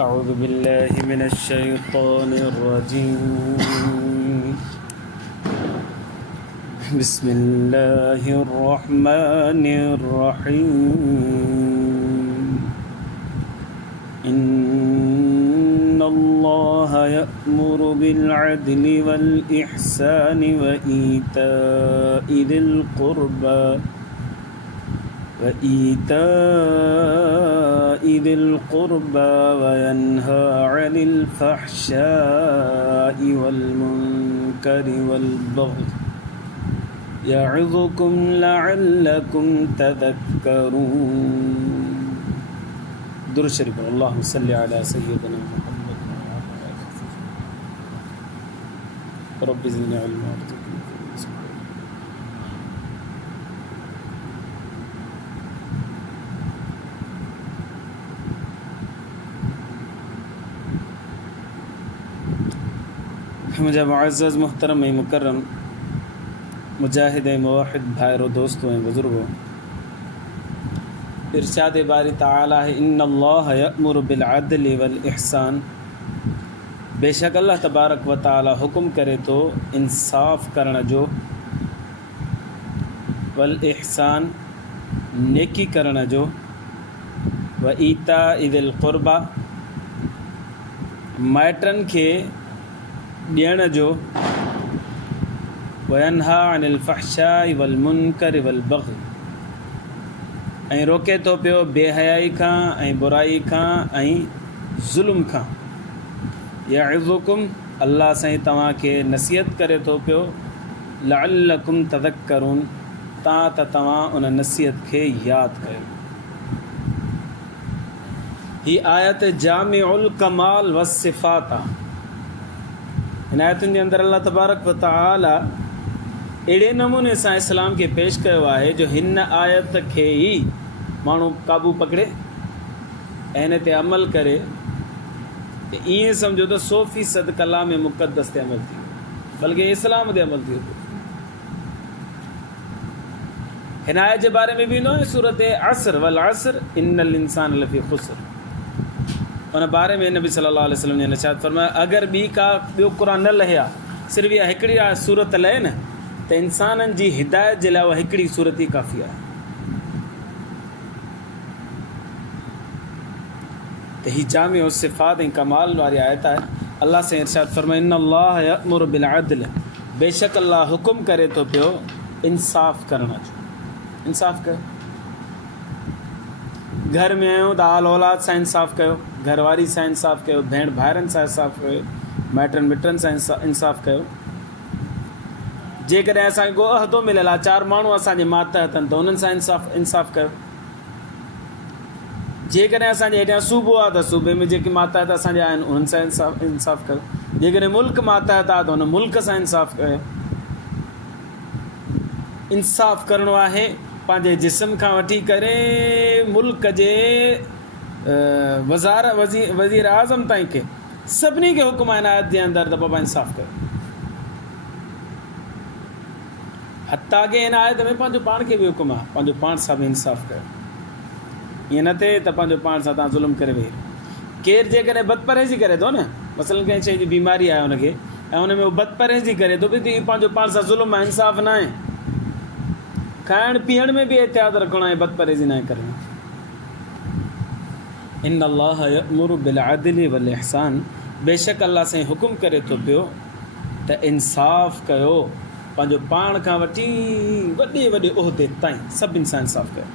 أعوذ بالله من الشيطان الرجيم. بسم الله الرحمن الرحيم. إن الله يأمر بالعدل والإحسان وإيتاء ذي القربى وينهى عن الفحشاء والمنكر والبغي يعظكم لعلكم تذكرون. درود شريف. اللهم صل على سيدنا محمد رب زدنا علما وارزقنا فضلا. मुझे मुअज़्ज़ज़ मुहतरम मुकर्रम मुजाहिद मुवाहिद भाइरों दोस्तों बुज़ुर्गों, इरशाद बारी ताला है इन्नल्लाह यअमुरु बिल अदलि वल इहसान। बेशक अल्लाह तबारक व ताला हुक्म करे तो इंसाफ़ करण जो, वल इहसान नेकी करण जो, व ईता इदिल क़ुरबा माइटन के ॾियण जो, वयनहा अनिल फ़हशाइ वल मुनकर वल बग़ी ऐं रोके थो पियो बेहयाई खां ऐं बुराई खां ऐं ज़ुल्म खां। यअज़ुकुम अल्लाह साईं तव्हांखे नसीहत करे थो पियो, लअल्लकुम तज़क्करून तव्हां उन नसीहत खे यादि कयो। ही आयत जामिउल कमाल व सिफ़ात आहे। इन आयतुनि जे अंदरि अल्लाह तबारक व तआला अहिड़े नमूने सां इस्लाम खे पेश कयो आहे जो हिन आयत खे ई माण्हू क़ाबू पकड़े ऐं हिन ते अमल करे त ईअं सम्झो त 100% कलाम मुक़द्दस ते अमल थी वियो, बल्कि इस्लाम ते अमल थी वियो। हिन आयत जे बारे में बि ईंदो आहे सूरत असर वल असर इन्नल इंसान लफ़ी ख़ुस्र। उन बारे में नबी सल्लल्लाहु अलैहि वसल्लम ने इरशाद फरमाया, अगर ॿी का ॿियो क़ुर न लहे आहे, सिर्फ़ु इहा हिकिड़ी सूरत लहे न, त इंसाननि जी हिदायत जे लाइ उहा हिकिड़ी सूरत ई काफ़ी आहे। त ही जामिउ सिफ़ात ऐं कमाल वारी आयत आहे। अल्लाह से इरशाद फरमाए इन्नल्लाह यअमुरु बिल अदल, बेशक अल्लाह हुकुम करे थो पियो इंसाफ़ करण जो। इंसाफ़ कयो। घर में आहियूं त आल औलाद सां इंसाफ़ कयो, घरवारी सां इंसाफ़ कयो, भेण भाइरनि सां इंसाफ़ कयो, माइटनि मिटनि सां इंसाफ़ कयो। जेकॾहिं असांखे को उहिदो मिलियल आहे, 4 माण्हू असांजे मातहत आहिनि त उन्हनि सां इंसाफ़ कयो। जेकॾहिं असांजे हेॾियां सूबो आहे त सूबे में जेके मातहत असांजा आहिनि उन्हनि सां इंसाफ़ कयो। जेकॾहिं मुल्क मातहत आहे त उन मुल्क सां इंसाफ़ कयो। इंसाफ़ करिणो आहे पंहिंजे जिस्म खां वठी करे मुल्क जे वज़ीर आज़म ताईं खे सभिनी खे हुकुम आहिनि आयत जे अंदरि त बाबा इंसाफ़ कयो। हता के हिन आयत में पंहिंजो पाण खे बि हुकुम आहे, पंहिंजो पाण सां बि इंसाफ़ कयो। ईअं न थिए त पंहिंजो पाण सां तव्हां ज़ुल्म करे वेही। केरु जेकॾहिं बदपरहेज़ी करे थो न, मसलन कंहिं शइ जी बीमारी आहे हुनखे ऐं हुन में उहो बदपरहेज़ी करे थो, बि त पंहिंजो पाण सां ज़ुल्म आहे, इंसाफ़ न आहे। खाइण पीअण में बि एहतियात रखणो आहे, बदपरहेज़ी न करणी। इन्नल्लाह यअमुरु बिल अदलि वल इहसान, बेशक अल्लाह साईं हुकुम करे थो पियो त इंसाफ़ कयो, पंहिंजो पाण खां वठी वॾे वॾे उहिदे ताईं सभिनि सां इंसाफ़ कयो।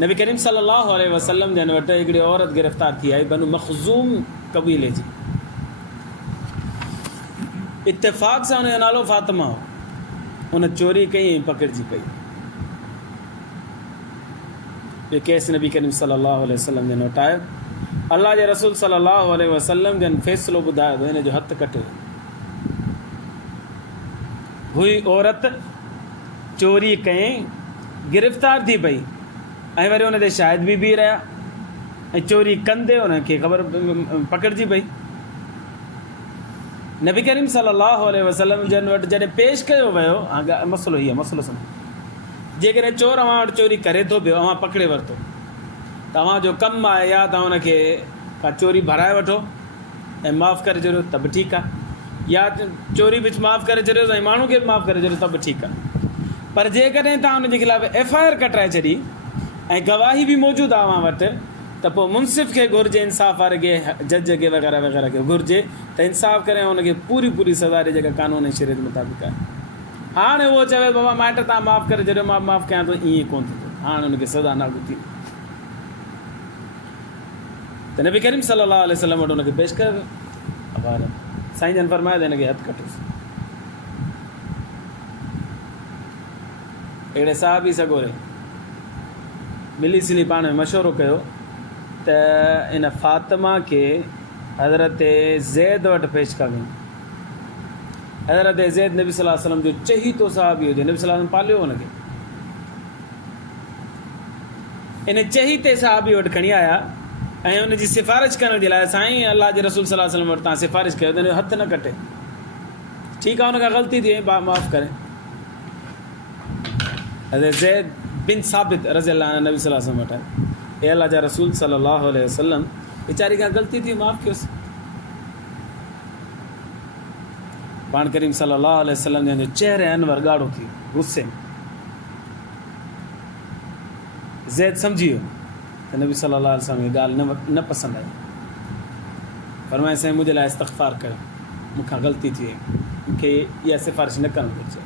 नबी करीम सल्लल्लाहु अलैहि वसल्लम जन वटि हिकिड़ी औरत गिरफ़्तार थी आई, बनु मखज़ूम क़बीले जी। इत्तेफ़ाक़ सां हुनजो नालो फ़ातिमा हो। उन चोरी कई ऐं पकड़िजी पई। ये केस नबी करीम सल्लल्लाहु अलैहि वसल्लम जन वटि आयो। अल्लाह जे रसूल सल्लल्लाहु अलैहि वसल्लम जन फ़ैसिलो ॿुधायो त हिन जो हथु कटियो। हुई औरत चोरी कयईं, गिरफ़्तार थी पई ऐं वरी हुन ते शाहिद बि बीह रहिया ऐं चोरी कंदे हुनखे ख़बर पकड़िजी पई। नबी करीम सल्लल्लाहु अलैहि वसल्लम जन वटि जॾहिं पेश कयो वियो, मसलो हीअ मसलो सम्झो, जेकॾहिं चोर अव्हां वटि चोरी करे थो पियो, अव्हां पकड़े वरितो तव्हांजो कमु आहे या तव्हां हुनखे का चोरी भराए वठो ऐं माफ़ु करे छॾियो त बि ठीकु आहे, या चोरी बि माफ़ु करे छॾियो ऐं माण्हू खे बि माफ़ु करे छॾियो त बि ठीकु आहे। पर जेकॾहिं तव्हां हुनजे ख़िलाफ़ु FIR कटाए छॾी ऐं गवाही बि मौजूदु आहे अव्हां वटि, त पोइ मुनसिफ़ खे घुरिजे, इंसाफ़ वारे खे, जज खे वग़ैरह वग़ैरह खे घुरिजे त इंसाफ़ करे हुनखे पूरी पूरी सज़ा ॾे जेका कानून ऐं शरीयत मुताबिक़ आहे। हाणे उहो चवे बाबा माइट तव्हां माफ़ु करे छॾियो, मां माफ़ु कयां थो, ईअं कोन्ह थींदो। हाणे हुनखे सज़ा नागू थी त नबी करीम सल्लल्लाहु अलैहि वसल्लम वटि हुनखे पेश कयो वियो। साईं जन फरमायो त हिनखे हथु कटोसि। अहिड़े साहबी सॻोरे मिली सिली पाण में मशवरो कयो त इन फ़ातिमा खे हज़रत ज़ैद वटि पेश कयो। हज़रत ज़ैद नबी सल्लल्लाहु अलैहि वसल्लम जो चहीतो साहबी हुजे, नबी सल्लल्लाहु अलैहि वसल्लम पालियो हुनखे। इन चहीते साहबी वटि खणी आया ऐं हुनजी सिफ़ारिश करण जे लाइ, साईं अल्लाह जे रसूल सल्लल्लाहु अलैहि वसल्लम वटि तव्हां सिफ़ारिश कयो त हिन जो हथु न कटे। ठीकु आहे, हुनखां ग़लती थी वई, माफ़ु करे। हज़रत ज़ैद बिन साबित रज़ी अल्लाह अन्हु नबी सल्लल्लाहु अलैहि वसल्लम वटि आया, अल्लाह जा रसूल सल्लल्लाहु अलैहि वसल्लम, वीचारी खां ग़लती थी, माफ़ु कयोसि। पाण करीम सल्लल्लाहु अलैहि वसल्लम जंहिंजो चहिरे अनवर ॻाढ़ो थी वियो गुस्से में। ज़ैद सम्झी वियो त नबी सल्लल्लाहु अलैहि वसल्लम खे ॻाल्हि न पसंदि आई। फरमाए साईं मुंहिंजे लाइ इस्तग़फ़ार कयो, मूंखां ग़लती थी वई, मूंखे इहा सिफ़ारिश न करणु घुरिजे।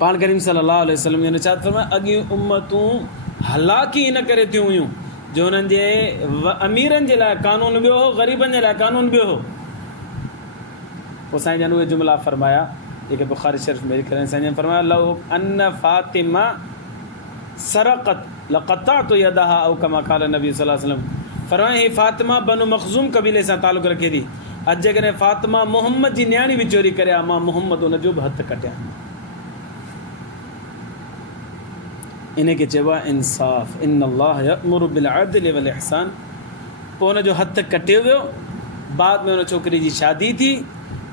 पाण करीम सल्लल्लाहु अलैहि वसल्लम जन छा फरमाए, अॻियूं उम्मतूं हलाकी इन करे थियूं हुयूं जो हुननि जे अमीरनि जे लाइ कानून ॿियो हो, ग़रीबनि जे लाइ कानून ॿियो हो। पोइ साईं जन उहे जुमिला फरमाया जेके बुख़ारी शरीफ़ में लिखियल आहिनि। साईं जन फरमाया, लौ अन फ़ातिमा सरक़त लक़तअतु यदहा औ कमा क़ाल नबी सल्लल्लाहु अलैहि वसल्लम। फरमाए ही फ़ातिमा बनु मख़ज़ूम क़बीले सां तालुक़ु रखे थी, अॼु जेकॾहिं फ़ातिमा मुहम्मद जी न्याणी बि चोरी करे आहे, मां मुहम्मद हुनजो बि हथु कटियां। इन खे चइबो आहे इंसाफ़। इन अल्लाह यअमुरु बिल अदलि वल इहसान। पोइ हुनजो हथु कटियो वियो। बाद में हुन छोकिरी जी शादी थी।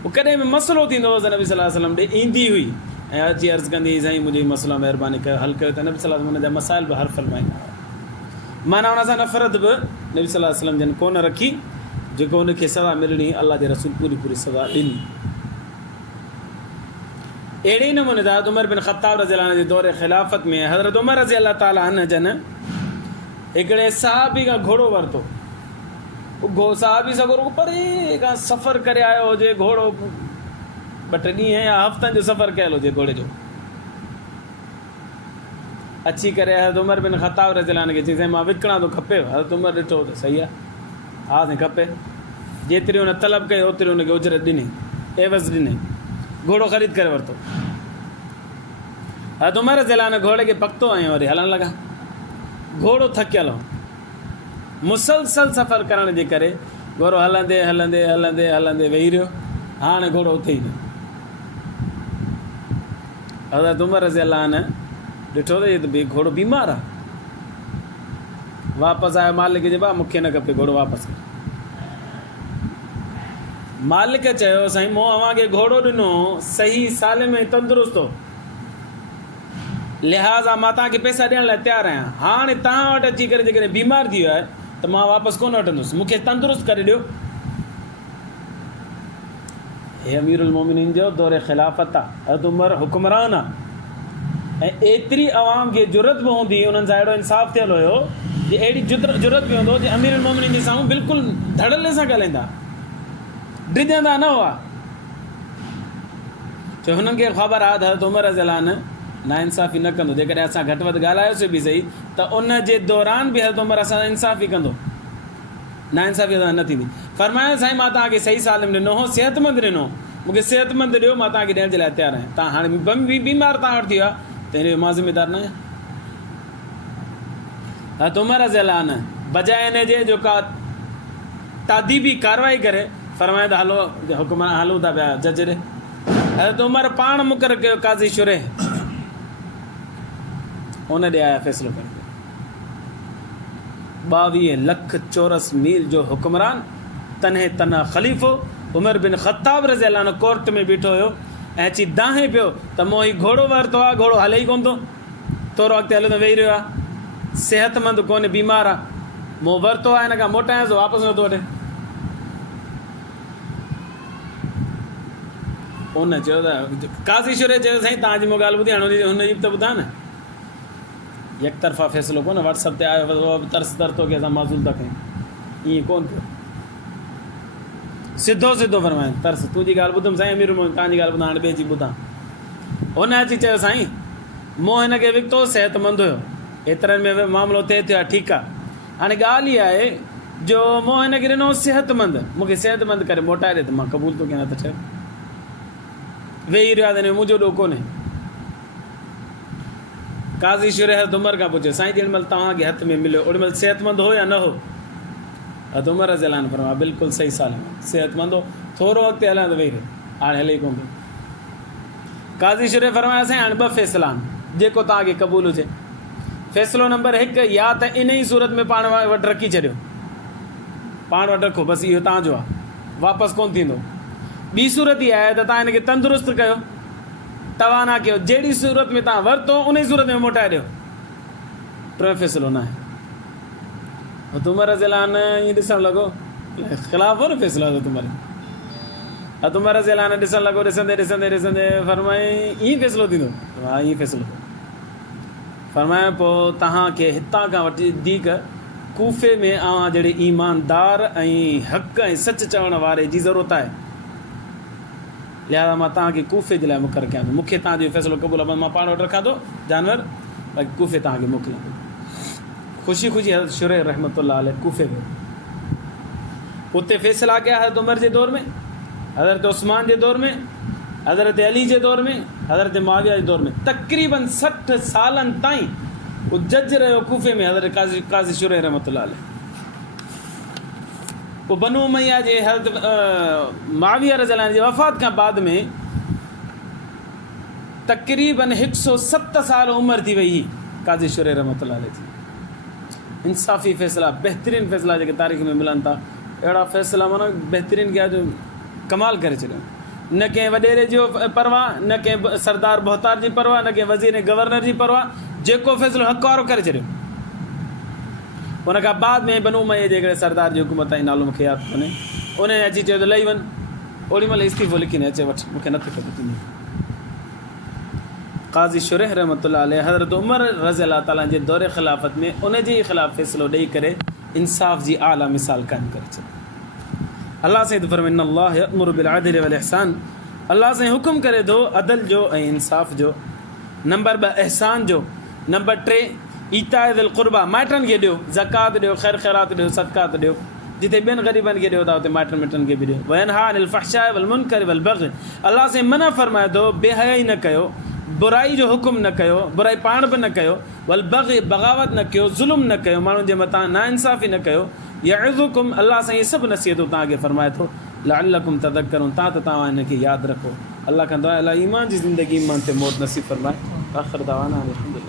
उहो कॾहिं बि मसइलो थींदो हो त नबी सल्लल्लाहु अलैहि वसल्लम ॾे ईंदी हुई ऐं अची अर्ज़ु कंदी हुई, साईं मुंहिंजो मसइलो महिरबानी कयो हल कयो, त नबी सल्लल्लाहु अलैहि वसल्लम हुन जा मसाइल बि हर फरमाईंदा हुआ। माना हुन सां नफ़रत बि नबी सल्लल्लाहु अलैहि वसल्लम जन कोन रखी, जेको हुनखे सज़ा मिलणी अल्लाह जे रसूल पूरी पूरी सज़ा ॾिनी। अहिड़े ई नमूने हज़रत उमर बिन ख़त्ताब रज़ी अल्लाह जे दौर ख़िलाफ़त में हज़रत उमर रज़ी अल्लाह ताला अन्हु जन हिकिड़े सहाबी खां घोड़ो वरितो। सहाबी सॻोरो परे खां सफ़र करे आयो हुजे, घोड़ो 2 ॾींहं या हफ़्तनि जो सफ़र कयल हुजे घोड़े जो। अची करे हज़रत उमर बिन ख़त्ताब रज़ी अल्लाह खे चई, साईं मां विकिणा थो, खपे? हज़रत उमर ॾिठो त सही आहे, हा साईं खपे। जेतिरी हुन तलब कई ओतिरी हुनखे उजरत ॾिनी, एवज़ ॾिनी, घोड़ो ख़रीद करे वरितो। हज़रत उमर रज़ी अल्लाह घोड़े खे पकतो ऐं वरी हलणु लॻा। घोड़ो थकियल हो, मुसलसल सफ़र करण जे करे घोड़ो हलंदे हलंदे हलंदे हलंदे वेही रहियो। हाणे घोड़ो उथे ई न। हज़रत उमर रज़ी अल्लाह ॾिठो त इहो त भई घोड़ो बीमार आहे। वापसि आयो मालिक जे, भाउ मूंखे न खपे, घोड़ो वापसि कर। मालिक चयो, साईं मूं अव्हांखे घोड़ो ॾिनो सही सालिम ऐं तंदुरुस्त हो, लिहाज़ा मां तव्हांखे पैसा ॾियण लाइ तयारु आहियां। हाणे तव्हां वटि अची करे जेकॾहिं बीमार थी वियो आहे त मां वापसि कोन वठंदुसि, मूंखे तंदुरुस्त करे ॾियो। हे अमीरुल मोमिनीन जो दौर ख़िलाफ़त आहे, हज़रत उमर हुक्मरान आहे ऐं एतिरी अवाम खे ज़रूरत बि हूंदी, उन्हनि सां अहिड़ो इंसाफ़ थियल हुयो जे अहिड़ी ज़रूरत बि हूंदो जे अमीरुल मोमिनीन जे साम्हूं बिल्कुलु धड़ल्ले सां ॻाल्हाईंदा, डिॼंदा न हुआ। छो हुननि खे ख़बर आहे त हज़रत उमर रज़ी अल्लाह नाइंसाफ़ी न कंदो। जेकॾहिं असां घटि वधि ॻाल्हायोसीं बि सही त उन जे दौरान बि हज़रत उमर असां इंसाफ़ी कंदो, नाइंसाफ़ी असां न थींदी। फरमायो, साईं मां तव्हांखे सही सालिम ॾिनो हो, सिहतमंद ॾिनो, मूंखे सिहतमंद ॾियो, मां तव्हांखे ॾियण जे लाइ तयारु आहियां। तव्हां हाणे बीमार तव्हां वटि थी वियो आहे त हिन जो मां ज़िम्मेदार न आहियां। हज़रत उमर रज़ी अल्लाह बजाए हिन जे जो का तादीबी कार्रवाई करे फरमायो त हलो हुकुम हलूं था पिया जज ॾे। हज़रत उमर पाण मुक़ररु कयो काज़ी शुरे, उन ॾे आया फ़ैसिलो करे। 22 लख चौरस मील जो हुक्मरान, तन्हे तना ख़लीफ़ो उमर बिन ख़त्ताब रज़ी अल्लाह कोर्ट में बीठो हुयो ऐं अची दाहे पियो त मूं ही घोड़ो वरितो आहे, घोड़ो हले ई कोन थो, थोरो अॻिते हलंदो वेही रहियो आहे। सेहतमंद कोन्हे, बीमार आहे, मूं वरितो आहे हिन खां मोटायांसि वापसि नथो वठे। उन चयो त काज़ी शुरे चयो साईं तव्हांजी मूं ॻाल्हि ॿुधी, हाणे हुनजी बि त ॿुधां न, यकतरफ़ा फ़ैसिलो कोन्हे, व्हाट्सअप ते आयो तर्स तरतो की असां माज़ूल था कयूं, ईअं कोन्ह थियो। सिधो सिधो फरमाइनि तर्स, तुंहिंजी ॻाल्हि ॿुधुमि साईं अमीर मोहम्मद, तव्हांजी ॻाल्हि ॿुधां, हाणे ॿिए जी ॿुधां। हुन अची चयो साईं मूं हिन खे विकितो, सिहतमंद हुयो, एतिरनि में मामिलो थिए थियो आहे, ठीकु आहे। हाणे ॻाल्हि इहा आहे जो मूं हिन खे ॾिनो सिहतमंद, मूंखे सिहतमंद करे मोटाए ॾे त मां क़बूल थो कयां, न त ठहियो वेही रहिया त मुंहिंजो ॾोह कोन्हे। काज़ी शुरहत उमर खां पुछियो साईं जेॾी महिल तव्हांखे हथ में मिलियो ओॾी महिल सिहतमंद हो या न हो? हथ उमर रज़ियल्लाहु अन्हु फरमायो बिल्कुलु सही साल सिहतमंद हो, थोरो अॻिते हलां त वेही रहे, हाणे हले कोन पियो। काज़ी शुरह फरमायो साईं हाणे ॿ फ़ैसिला आहिनि, जेको तव्हांखे क़बूल हुजे। फ़ैसिलो नंबर 1, या त इन ई सूरत में पाण वटि रखी छॾियो, पाण वटि रखो, बसि इहो तव्हांजो आहे, वापसि कोन्ह थींदो। ॿी सूरत इहा आहे त तव्हां हिनखे तंदुरुस्त कयो, तवाना कयो, जहिड़ी सूरत में तव्हां वरितो उन ई सूरत में मोटाए ॾियो। टियों फ़ैसिलो न आहे। हज़रत उमर रज़ियल्लाहु अन्हु ईअं ॾिसणु लॻो, ख़िलाफ़ु हो न फ़ैसिलो हज़रत उमर। हज़रत उमर रज़ियल्लाहु अन्हु ॾिसणु लॻो, ॾिसंदे ॾिसंदे ॾिसंदे फरमाए ईअं फ़ैसिलो थींदो? हा ईअं फ़ैसिलो। फरमाए पोइ तव्हांखे हितां खां वठी दीक कूफ़े में अवां जहिड़े ईमानदार ऐं हक़ ऐं सच चवण वारे जी ज़रूरत आहे, लिहाज़ा मां तव्हांखे कूफ़े जे लाइ मुक़ररु कयां थो। मूंखे तव्हांजो फ़ैसिलो क़बूल आहे, मां पाण वटि रखां थो जानवर, बाक़ी कूफ़े तव्हांखे मोकिलियां थो। ख़ुशी ख़ुशी हज़रत शुरैह रहमतुल्लाह अलैह कूफ़े वियो, उते फ़ैसिला कया हज़रत उमर जे दौर में, हज़रत उस्मान जे दौर में, हज़रत अली जे दौर में, हज़रत मुआविया जे दौर में, तक़रीबन 60 सालनि ताईं उहो जज रहियो कूफ़े में हज़रत काज़ी शुरैह रहमतुल्लाह अलैह। पोइ बनु उमैया जे हज़रत मुआविया रज़ियल्लाहु अन्हु जी वफ़ात खां बाद में तक़रीबन 107 साल उमिरि थी वई हुई काज़ी शुरैह रहमतुल्लाह अलैह जी। इंसाफ़ी फ़ैसिला, बहितरीनु फ़ैसिला जेके तारीख़ में मिलनि था, अहिड़ा फ़ैसिला माना बहितरीनु कया जो कमाल करे छॾियो। न कंहिं वॾेरे जो परवाह, न कंहिं सरदार बोहतार जी परवाह, न कंहिं वज़ीर गवर्नर जी परवाह, जेको फ़ैसिलो हक़ वारो करे छॾियो। उन खां बाद में बनु उमैया जे हिकिड़े सरदार जी हुकूमत आई, नालो मूंखे यादि कोन्हे, उन अची चयो त लही वञ, ओॾी महिल इस्तीफ़ो लिखी न अचे वठि, मूंखे नथी ख़बर थींदी। काज़ी शुरैह रहमतुल्लाह अलैह हज़रत उमर रज़ियल्लाहु ताला जे दौरे ख़िलाफ़त में उन जे ख़िलाफ़ु फ़ैसिलो ॾेई करे इंसाफ़ जी आला मिसाल क़ाइमु करे छॾी। अल्लाह साईं त फरमाए इन्नल्लाह यअमुरु बिल अदलि वल इहसान, अल्लाह साईं हुकुम करे थो अदल जो ऐं इंसाफ़ जो। नंबर 2 इहसान जो। नंबर 3 ईताए दिल क़ुर्बा, माइटनि खे ॾियो, ज़कात ॾियो, ख़ैर ख़ैरात ॾियो, सदक़ात ॾियो, जिते ॿियनि ग़रीबनि खे ॾियो था उते माइटनि मिटनि खे बि ॾियो। वयनहा अनिल फ़हशाइ वल मुनकर वल बग़य, अल्लाह साईं मना फरमाए थो बेहयाई न कयो, बुराई जो हुकुम न कयो, बुराई पाण बि न कयो, वल बग़य बग़ावत न कयो, ज़ुल्म न कयो, माण्हुनि जे मथां नाइंसाफ़ी न कयो। यइज़ुकुम, अल्लाह साईं इहे सभु नसीहतूं तव्हांखे फरमाए थो, लअल्लकुम तज़क्करून, तव्हां हिनखे यादि रखो। अल्लाह कंदो आहे अल्लाह ईमान जी ज़िंदगी ईमान ते मौत नसीब फरमाए। आख़िर दवाना अल्हम्दुलिल्लाह।